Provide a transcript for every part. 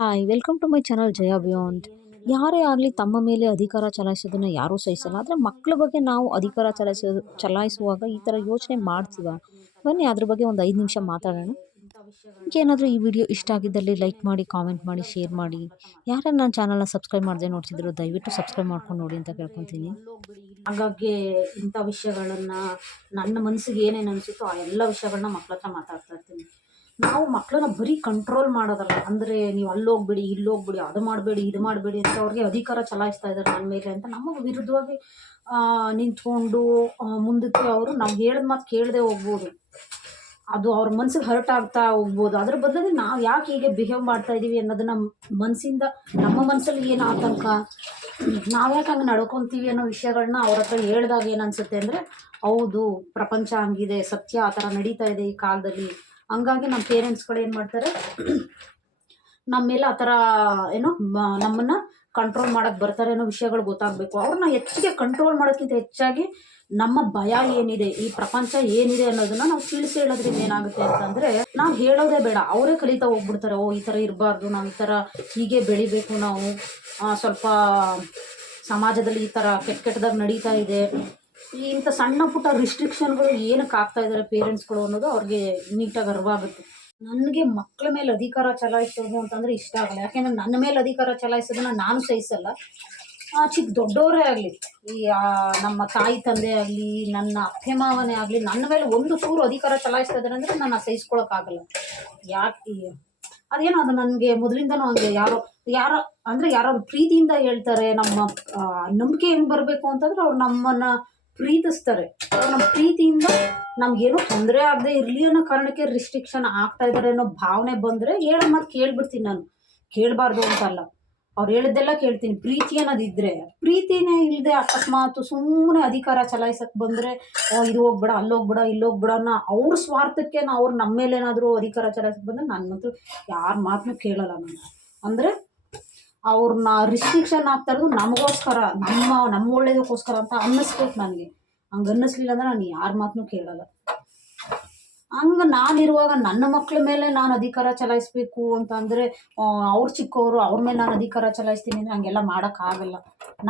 Hi welcome to my channel Jaya beyond. ಯಾರೇ ಆಗಲಿ ತಮ್ಮ ಮೇಲೆ ಅಧಿಕಾರ ಚಲಾಯಿಸೋದನ್ನ ಯಾರೂ ಸಹಿಸಲ್ಲ. ಆದರೆ ಮಕ್ಕಳ ಬಗ್ಗೆ ನಾವು ಅಧಿಕಾರ ಚಲಾಯಿಸುವಾಗ ಈ ಥರ ಯೋಚನೆ ಮಾಡ್ತೀವ? ಬನ್ನಿ ಅದ್ರ ಬಗ್ಗೆ ಒಂದು 5 ನಿಮಿಷ ಮಾತಾಡೋಣ. ಏನಾದರೂ ಈ ವಿಡಿಯೋ ಇಷ್ಟ ಆಗಿದ್ದಲ್ಲಿ ಲೈಕ್ ಮಾಡಿ, ಕಾಮೆಂಟ್ ಮಾಡಿ, ಶೇರ್ ಮಾಡಿ. ಯಾರ್ಯಾರು ನನ್ನ ಚಾನಲ್ನ ಸಬ್ಸ್ಕ್ರೈಬ್ ಮಾಡದೆ ನೋಡ್ತಿದ್ರು ದಯವಿಟ್ಟು ಸಬ್ಸ್ಕ್ರೈಬ್ ಮಾಡ್ಕೊಂಡು ನೋಡಿ ಅಂತ ಕೇಳ್ಕೊತೀನಿ. ಹಾಗಾಗಿ ಇಂಥ ವಿಷಯಗಳನ್ನ ನನ್ನ ಮನಸ್ಸಿಗೆ ಏನೇನು ಅನಿಸುತ್ತೋ ಆ ಎಲ್ಲ ವಿಷಯಗಳನ್ನ ಮಕ್ಳ ಹತ್ರ ಮಾತಾಡ್ತಾ ಇರ್ತೀನಿ. ನಾವು ಮಕ್ಕಳನ್ನ ಬರೀ ಕಂಟ್ರೋಲ್ ಮಾಡೋದಲ್ಲ, ಅಂದರೆ ನೀವು ಅಲ್ಲೋಗ್ಬಿಡಿ ಇಲ್ಲೋಗ್ಬಿಡಿ, ಅದು ಮಾಡಬೇಡಿ ಇದು ಮಾಡಬೇಡಿ ಅಂತ ಅವ್ರಿಗೆ ಅಧಿಕಾರ ಚಲಾಯಿಸ್ತಾ ಇದ್ದಾರೆ ನನ್ನ ಮೇಲೆ ಅಂತ ನಮ್ಮ ವಿರುದ್ಧವಾಗಿ ನಿಂತ್ಕೊಂಡು ಮುಂದಕ್ಕೆ ಅವರು ನಾವು ಹೇಳಿದ ಮಾತು ಕೇಳದೆ ಹೋಗ್ಬೋದು. ಅದು ಅವ್ರ ಮನ್ಸಿಗೆ ಹರ್ಟ್ ಆಗ್ತಾ ಹೋಗ್ಬೋದು. ಅದ್ರ ಬದಲಿಗೆ ನಾವು ಯಾಕೆ ಹೀಗೆ ಬಿಹೇವ್ ಮಾಡ್ತಾ ಇದ್ದೀವಿ ಅನ್ನೋದನ್ನ ಮನಸ್ಸಿಂದ ನಮ್ಮ ಮನಸ್ಸಲ್ಲಿ ಏನು ಆತಂಕ, ನಾವು ಯಾಕೆ ಹಂಗೆ ನಡ್ಕೊತೀವಿ ಅನ್ನೋ ವಿಷಯಗಳನ್ನ ಅವ್ರ ಹತ್ರ ಹೇಳಿದಾಗ ಏನು ಅನಿಸುತ್ತೆ ಅಂದರೆ, ಹೌದು ಪ್ರಪಂಚ ಹಂಗಿದೆ, ಸತ್ಯ ಆ ಥರ ನಡೀತಾ ಇದೆ ಈ ಕಾಲದಲ್ಲಿ. ಹಂಗಾಗಿ ನಮ್ಮ ಪೇರೆಂಟ್ಸ್ಗಳು ಏನು ಮಾಡ್ತಾರೆ, ನಮ್ಮ ಮೇಲೆ ಆ ಥರ ಏನೋ ನಮ್ಮನ್ನು ಕಂಟ್ರೋಲ್ ಮಾಡೋಕ್ಕೆ ಬರ್ತಾರೆ ಅನ್ನೋ ವಿಷಯಗಳು ಗೊತ್ತಾಗಬೇಕು. ಅವ್ರನ್ನ ಹೆಚ್ಚಿಗೆ ಕಂಟ್ರೋಲ್ ಮಾಡೋಕ್ಕಿಂತ ಹೆಚ್ಚಾಗಿ ನಮ್ಮ ಭಯ ಏನಿದೆ, ಈ ಪ್ರಪಂಚ ಏನಿದೆ ಅನ್ನೋದನ್ನ ನಾವು ತಿಳಿಸಿ ಹೇಳೋದ್ರಿಂದ ಏನಾಗುತ್ತೆ ಅಂತಂದರೆ, ನಾವು ಹೇಳೋದೇ ಬೇಡ, ಅವರೇ ಕಲಿತಾ ಹೋಗ್ಬಿಡ್ತಾರೆ. ಓ ಈ ಥರ ಇರಬಾರ್ದು, ನಾವು ಈ ಥರ ಹೀಗೆ ಬೆಳಿಬೇಕು, ನಾವು ಸ್ವಲ್ಪ ಸಮಾಜದಲ್ಲಿ ಈ ಥರ ಕೆಟ್ಟದಾಗ ನಡೀತಾ ಇದೆ, ಇಂಥ ಸಣ್ಣ ಪುಟ್ಟ ರಿಸ್ಟ್ರಿಕ್ಷನ್ಗಳು ಏನಕ್ಕೆ ಆಗ್ತಾ ಇದ್ದಾರೆ ಪೇರೆಂಟ್ಸ್ಗಳು ಅನ್ನೋದು ಅವ್ರಿಗೆ ನೀಟಾಗಿ ಅರಿವಾಗುತ್ತೆ. ನನಗೆ ಮಕ್ಕಳ ಮೇಲೆ ಅಧಿಕಾರ ಚಲಾಯಿಸೋದು ಅಂತಂದರೆ ಇಷ್ಟ ಆಗಲ್ಲ. ಯಾಕೆಂದರೆ ನನ್ನ ಮೇಲೆ ಅಧಿಕಾರ ಚಲಾಯಿಸೋದನ್ನ ನಾನು ಸಹಿಸಲ್ಲ. ಚಿಕ್ಕ ದೊಡ್ಡವರೇ ಆಗಲಿ, ಈ ನಮ್ಮ ತಾಯಿ ತಂದೆ ಆಗಲಿ, ನನ್ನ ಅತ್ತೆ ಮಾವನೇ ಆಗಲಿ, ನನ್ನ ಮೇಲೆ ಒಂದು ಚೂರು ಅಧಿಕಾರ ಚಲಾಯಿಸ್ತಾ ಇದ್ದಾರೆ ಅಂದರೆ ನಾನು ಸಹಿಸ್ಕೊಳಕ್ಕಾಗಲ್ಲ. ಯಾಕೆ ಅದೇನೋ ಅದು ನನಗೆ ಮೊದಲಿಂದನೂ ಹಂಗೆ. ಯಾರೋ ಅಂದರೆ ಯಾರೋ ಪ್ರೀತಿಯಿಂದ ಹೇಳ್ತಾರೆ. ನಮ್ಮ ನಂಬಿಕೆ ಹೆಂಗೆ ಬರಬೇಕು ಅಂತಂದ್ರೆ, ಅವ್ರು ನಮ್ಮನ್ನು ಪ್ರೀತಿಸ್ತಾರೆ. ನಮ್ಮ ಪ್ರೀತಿಯಿಂದ ನಮ್ಗೇನೋ ತೊಂದರೆ ಆಗದೆ ಇರಲಿ ಅನ್ನೋ ಕಾರಣಕ್ಕೆ ರಿಸ್ಟ್ರಿಕ್ಷನ್ ಆಗ್ತಾ ಇದ್ದಾರೆ ಅನ್ನೋ ಭಾವನೆ ಬಂದರೆ ಹೇಳೋ ಮಾತು ಕೇಳ್ಬಿಡ್ತೀನಿ. ನಾನು ಕೇಳಬಾರ್ದು ಅಂತಲ್ಲ, ಅವ್ರು ಹೇಳಿದ್ದೆಲ್ಲ ಕೇಳ್ತೀನಿ. ಪ್ರೀತಿ ಅನ್ನೋದಿದ್ದರೆ, ಪ್ರೀತಿನೇ ಇಲ್ಲದೆ ಅಕಸ್ಮಾತ್ ಸುಮ್ಮನೆ ಅಧಿಕಾರ ಚಲಾಯಿಸಕ್ಕೆ ಬಂದರೆ, ಇದು ಹೋಗ್ಬೇಡ ಅಲ್ಲೋಗ್ಬೇಡ ಇಲ್ಲೋಗ್ಬೇಡ ಅನ್ನೋ ಅವ್ರ ಸ್ವಾರ್ಥಕ್ಕೆ ಅವ್ರು ನಮ್ಮ ಮೇಲೆ ಏನಾದರೂ ಅಧಿಕಾರ ಚಲಾಯಿಸಕ್ಕೆ ಬಂದರೆ ನನ್ನ ಮಾತು ಯಾರ ಮಾತನ್ನೂ ಕೇಳಲ್ಲ ನಾನು. ಅಂದರೆ ಅವ್ರನ್ನ ರಿಸ್ಟ್ರಿಕ್ಷನ್ ಆಗ್ತಾ ಇರೋದು ನಮಗೋಸ್ಕರ, ನಮ್ಮ ಒಳ್ಳೇದಕ್ಕೋಸ್ಕರ ಅಂತ ಅನ್ನಿಸ್ಬೇಕು ನನಗೆ. ಹಂಗೆ ಅನ್ನಿಸ್ಲಿಲ್ಲ ಅಂದರೆ ನಾನು ಯಾರ ಮಾತನ್ನೂ ಕೇಳಲ್ಲ. ಹಂಗೆ ನಾನಿರುವಾಗ ನನ್ನ ಮಕ್ಕಳ ಮೇಲೆ ನಾನು ಅಧಿಕಾರ ಚಲಾಯಿಸಬೇಕು ಅಂತ ಅಂದರೆ, ಅವ್ರು ಚಿಕ್ಕವರು, ಅವ್ರ ಮೇಲೆ ನಾನು ಅಧಿಕಾರ ಚಲಾಯಿಸ್ತೀನಿ ಅಂದರೆ ಹಂಗೆಲ್ಲ ಮಾಡೋಕ್ಕಾಗಲ್ಲ.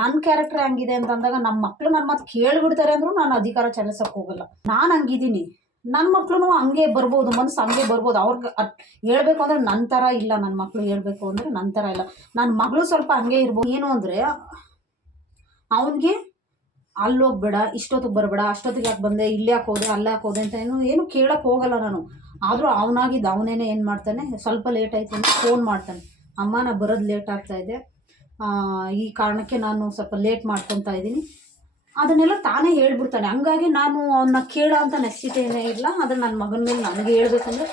ನನ್ನ ಕ್ಯಾರೆಕ್ಟರ್ ಹಂಗಿದೆ ಅಂತ ಅಂದಾಗ ನಮ್ಮ ಮಕ್ಕಳು ನನ್ನ ಮಾತು ಕೇಳಿಬಿಡ್ತಾರೆ ಅಂದರೂ ನಾನು ಅಧಿಕಾರ ಚಲಾಯಿಸೋಕೆ ಹೋಗಲ್ಲ. ನಾನು ಹಂಗಿದ್ದೀನಿ, ನನ್ನ ಮಕ್ಕಳು ಹಂಗೆ ಬರ್ಬೋದು, ಮನಸ್ಸು ಹಂಗೆ ಬರ್ಬೋದು. ಅವ್ರಿಗೆ ಹೇಳ್ಬೇಕು ಅಂದರೆ ನನ್ನ ಥರ ಇಲ್ಲ. ನನ್ನ ಮಕ್ಕಳು ಹೇಳ್ಬೇಕು ಅಂದರೆ ನನ್ನ ಥರ ಇಲ್ಲ. ನನ್ನ ಮಗಳು ಸ್ವಲ್ಪ ಹಂಗೆ ಇರ್ಬೋದು. ಏನು ಅಂದರೆ, ಅವನಿಗೆ ಅಲ್ಲೋಗ್ಬೇಡ, ಇಷ್ಟೊತ್ತಿಗೆ ಬರಬೇಡ, ಅಷ್ಟೊತ್ತಿಗೆ ಯಾಕೆ ಬಂದೆ, ಇಲ್ಲಿ ಯಾಕೆ ಹೋದೆ, ಅಲ್ಲಿ ಯಾಕೆ ಹೋದೆ ಅಂತ ಏನು ಕೇಳೋಕ್ಕೆ ಹೋಗಲ್ಲ ನಾನು. ಆದರೂ ಅವನಾಗಿದ್ದು ಅವನೇನೆ ಏನು ಮಾಡ್ತಾನೆ, ಸ್ವಲ್ಪ ಲೇಟ್ ಆಯಿತು ಅಂತ ಫೋನ್ ಮಾಡ್ತಾನೆ. ಅಮ್ಮ ನಾ ಬರೋದು ಲೇಟ್ ಆಗ್ತಾಯಿದೆ, ಈ ಕಾರಣಕ್ಕೆ ನಾನು ಸ್ವಲ್ಪ ಲೇಟ್ ಮಾಡ್ಕೊತಾ ಇದ್ದೀನಿ, ಅದನ್ನೆಲ್ಲ ತಾನೇ ಹೇಳ್ಬಿಡ್ತಾನೆ. ಹಂಗಾಗಿ ನಾನು ಅವನ್ನ ಕೇಳೋ ಅಂಥ ನೆಸಿಟಿನೇ ಇಲ್ಲ. ಆದರೆ ನನ್ನ ಮಗನ ಮೇಲೆ ನನಗೆ ಹೇಳ್ಬೇಕಂದ್ರೆ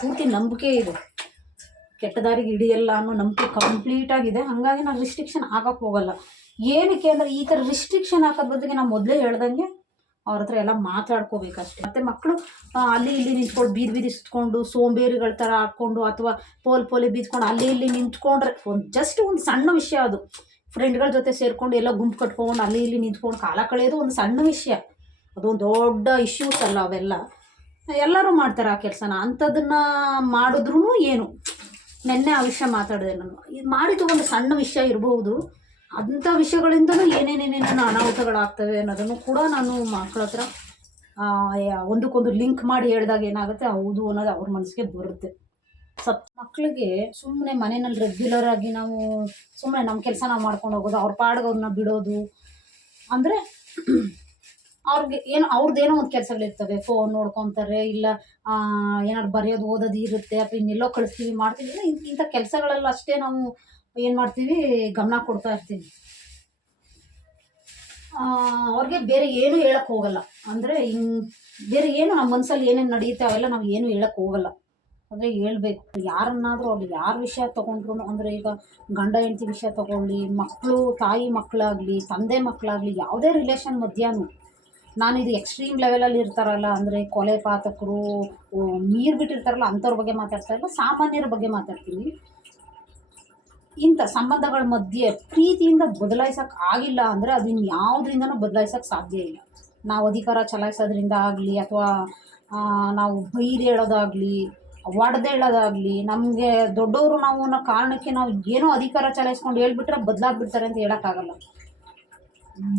ಪೂರ್ತಿ ನಂಬಿಕೆ ಇದೆ. ಕೆಟ್ಟ ದಾರಿಗೆ ಹಿಡಿಯಲ್ಲ ಅನ್ನೋ ನಂಬಿಕೆ ಕಂಪ್ಲೀಟಾಗಿದೆ. ಹಾಗಾಗಿ ನಾನು ರಿಸ್ಟ್ರಿಕ್ಷನ್ ಹಾಕೋಕ್ಕೆ ಹೋಗಲ್ಲ. ಏನಕ್ಕೆ ಅಂದರೆ, ಈ ಥರ ರಿಸ್ಟ್ರಿಕ್ಷನ್ ಹಾಕೋದ್ ಬದಲಿಗೆ ನಾವು ಮೊದಲೇ ಹೇಳ್ದಂಗೆ ಅವ್ರ ಹತ್ರ ಎಲ್ಲ ಮಾತಾಡ್ಕೋಬೇಕಷ್ಟೆ. ಮತ್ತು ಮಕ್ಕಳು ಅಲ್ಲಿ ಇಲ್ಲಿ ನಿಂತ್ಕೊಂಡು ಬೀದಿ ಸುತ್ಕೊಂಡು ಸೋಂಬೇರಿಗಳ ಥರ ಹಾಕ್ಕೊಂಡು, ಅಥವಾ ಪೋಲೆ ಬೀದ್ಕೊಂಡು ಅಲ್ಲಿ ಇಲ್ಲಿ ನಿಂತ್ಕೊಂಡ್ರೆ, ಜಸ್ಟ್ ಒಂದು ಸಣ್ಣ ವಿಷಯ ಅದು. ಫ್ರೆಂಡ್ಗಳ ಜೊತೆ ಸೇರ್ಕೊಂಡು ಎಲ್ಲ ಗುಂಪು ಕಟ್ಕೊಂಡು ಅಲ್ಲಿ ಇಲ್ಲಿ ನಿಂತ್ಕೊಂಡು ಕಾಲ ಕಳೆಯೋದು ಒಂದು ಸಣ್ಣ ವಿಷಯ, ಅದೊಂದು ದೊಡ್ಡ ಇಶ್ಯೂಸ್ ಅಲ್ಲ ಅವೆಲ್ಲ. ಎಲ್ಲರೂ ಮಾಡ್ತಾರೆ ಆ ಕೆಲಸನ. ಅಂಥದ್ದನ್ನು ಮಾಡಿದ್ರೂ ಏನು, ನೆನ್ನೆ ಆ ವಿಷಯ ಮಾತಾಡಿದೆ ನಾನು. ಇದು ಮಾಡಿದ್ದು ಒಂದು ಸಣ್ಣ ವಿಷಯ ಇರಬಹುದು, ಅಂಥ ವಿಷಯಗಳಿಂದಲೂ ಏನೇನೇನೇನೇನು ಅನಾಹುತಗಳಾಗ್ತವೆ ಅನ್ನೋದನ್ನು ಕೂಡ ನಾನು ಮಕ್ಕಳ ಹತ್ರ ಒಂದಕ್ಕೊಂದು ಲಿಂಕ್ ಮಾಡಿ ಹೇಳಿದಾಗ ಏನಾಗುತ್ತೆ, ಹೌದು ಅನ್ನೋದು ಅವ್ರ ಮನಸ್ಸಿಗೆ ಬರುತ್ತೆ. ಮಕ್ಕಳಿಗೆ ಸುಮ್ಮನೆ ಮನೆಯಲ್ಲಿ ರೆಗ್ಯುಲರ್ ಆಗಿ ನಾವು ಸುಮ್ಮನೆ ನಮ್ಮ ಕೆಲಸ ನಾವು ಮಾಡ್ಕೊಂಡು ಹೋಗೋದು, ಅವ್ರ ಪಾಡ್ಗೆ ಅವ್ರನ್ನ ಬಿಡೋದು ಅಂದರೆ, ಅವ್ರಿಗೆ ಏನು ಅವ್ರದ್ದೇನೋ ಒಂದು ಕೆಲಸಗಳಿರ್ತವೆ, ಫೋನ್ ನೋಡ್ಕೊತಾರೆ, ಇಲ್ಲ ಏನಾದ್ರು ಬರೆಯೋದು ಓದೋದು ಇರುತ್ತೆ, ಅಥವಾ ಇನ್ನೆಲ್ಲೋ ಕಳಿಸ್ತೀವಿ ಮಾಡ್ತೀವಿ, ಇಂಥ ಕೆಲಸಗಳೆಲ್ಲ ಅಷ್ಟೇ ನಾವು ಏನು ಮಾಡ್ತೀವಿ, ಗಮನ ಕೊಡ್ತಾ ಇರ್ತೀವಿ. ಅವ್ರಿಗೆ ಬೇರೆ ಏನು ಹೇಳಕ್ಕೆ ಹೋಗಲ್ಲ. ಅಂದರೆ ಬೇರೆ ಏನು ನಮ್ಮ ಮನಸ್ಸಲ್ಲಿ ಏನೇನು ನಡೆಯುತ್ತೆ ಅವೆಲ್ಲ ನಾವು ಏನು ಹೇಳಕ್ಕೆ ಹೋಗಲ್ಲ. ಅಂದರೆ ಹೇಳ್ಬೇಕು. ಯಾರನ್ನಾದರೂ ಅವ್ರು ಯಾರ ವಿಷಯ ತೊಗೊಂಡ್ರು, ಅಂದರೆ ಈಗ ಗಂಡ ಹೆಂಡತಿ ವಿಷಯ ತೊಗೊಳ್ಳಿ, ಮಕ್ಕಳು ತಾಯಿ ಮಕ್ಕಳಾಗಲಿ, ತಂದೆ ಮಕ್ಕಳಾಗಲಿ, ಯಾವುದೇ ರಿಲೇಷನ್ ಮಧ್ಯಾಹ್ನ ನಾನು ಇದು ಎಕ್ಸ್ಟ್ರೀಮ್ ಲೆವೆಲಲ್ಲಿ ಇರ್ತಾರಲ್ಲ, ಅಂದರೆ ಕೊಲೆ ಪಾತಕರು ಮೀರು ಬಿಟ್ಟಿರ್ತಾರಲ್ಲ ಅಂಥವ್ರ ಬಗ್ಗೆ ಮಾತಾಡ್ತಾ ಇಲ್ಲ, ಸಾಮಾನ್ಯರ ಬಗ್ಗೆ ಮಾತಾಡ್ತೀನಿ. ಇಂಥ ಸಂಬಂಧಗಳ ಮಧ್ಯೆ ಪ್ರೀತಿಯಿಂದ ಬದಲಾಯಿಸೋಕೆ ಆಗಿಲ್ಲ ಅಂದರೆ ಅದು ಇನ್ಯಾವುದರಿಂದನೂ ಬದಲಾಯಿಸೋಕ್ಕೆ ಸಾಧ್ಯ ಇಲ್ಲ. ನಾವು ಅಧಿಕಾರ ಚಲಾಯಿಸೋದ್ರಿಂದ ಆಗಲಿ, ಅಥವಾ ನಾವು ಬೈದು ಹೇಳೋದಾಗಲಿ, ಒಡೆದೇಳೋದಾಗಲಿ, ನಮಗೆ ದೊಡ್ಡವರು ನಾವು ಅನ್ನೋ ಕಾರಣಕ್ಕೆ ನಾವು ಏನೋ ಅಧಿಕಾರ ಚಲಾಯಿಸ್ಕೊಂಡು ಹೇಳ್ಬಿಟ್ರೆ ಬದಲಾಗ್ಬಿಡ್ತಾರೆ ಅಂತ ಹೇಳೋಕ್ಕಾಗಲ್ಲ.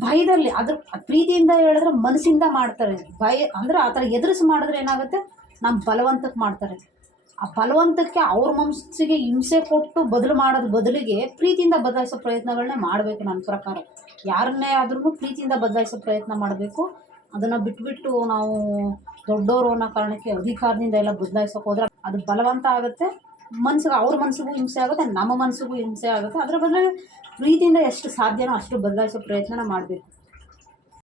ಭಯದಲ್ಲಿ ಅದ್ರ ಪ್ರೀತಿಯಿಂದ ಹೇಳಿದ್ರೆ ಮನಸ್ಸಿಂದ ಮಾಡ್ತಾರೆ. ಭಯ ಅಂದರೆ ಆ ಥರ ಎದುರಿಸಿ ಮಾಡಿದ್ರೆ ಏನಾಗುತ್ತೆ, ನಮ್ಮ ಬಲವಂತಕ್ಕೆ ಮಾಡ್ತಾರೆ. ಆ ಬಲವಂತಕ್ಕೆ ಅವ್ರ ಮನಸ್ಸಿಗೆ ಹಿಂಸೆ ಕೊಟ್ಟು ಬದಲು ಮಾಡೋದು ಬದಲಿಗೆ ಪ್ರೀತಿಯಿಂದ ಬದಲಾಯಿಸೋ ಪ್ರಯತ್ನಗಳನ್ನೇ ಮಾಡಬೇಕು ನನ್ನ ಪ್ರಕಾರ. ಯಾರನ್ನೇ ಆದ್ರೂ ಪ್ರೀತಿಯಿಂದ ಬದಲಾಯಿಸೋ ಪ್ರಯತ್ನ ಮಾಡಬೇಕು. ಅದನ್ನು ಬಿಟ್ಬಿಟ್ಟು ನಾವು ದೊಡ್ಡವರು ಅನ್ನೋ ಕಾರಣಕ್ಕೆ ಅಧಿಕಾರದಿಂದ ಎಲ್ಲ ಬದಲಾಯಿಸೋಕೆ ಹೋದ್ರೆ ಅದು ಬಲವಂತ ಆಗುತ್ತೆ. ಅವ್ರ ಮನಸ್ಸಿಗೂ ಹಿಂಸೆ ಆಗುತ್ತೆ, ನಮ್ಮ ಮನಸ್ಸಿಗೂ ಹಿಂಸೆ ಆಗುತ್ತೆ. ಅದರ ಬದಲು ಪ್ರೀತಿಯಿಂದ ಎಷ್ಟು ಸಾಧ್ಯನೋ ಅಷ್ಟು ಬದಲಾಯಿಸೋ ಪ್ರಯತ್ನನ ಮಾಡಬೇಕು.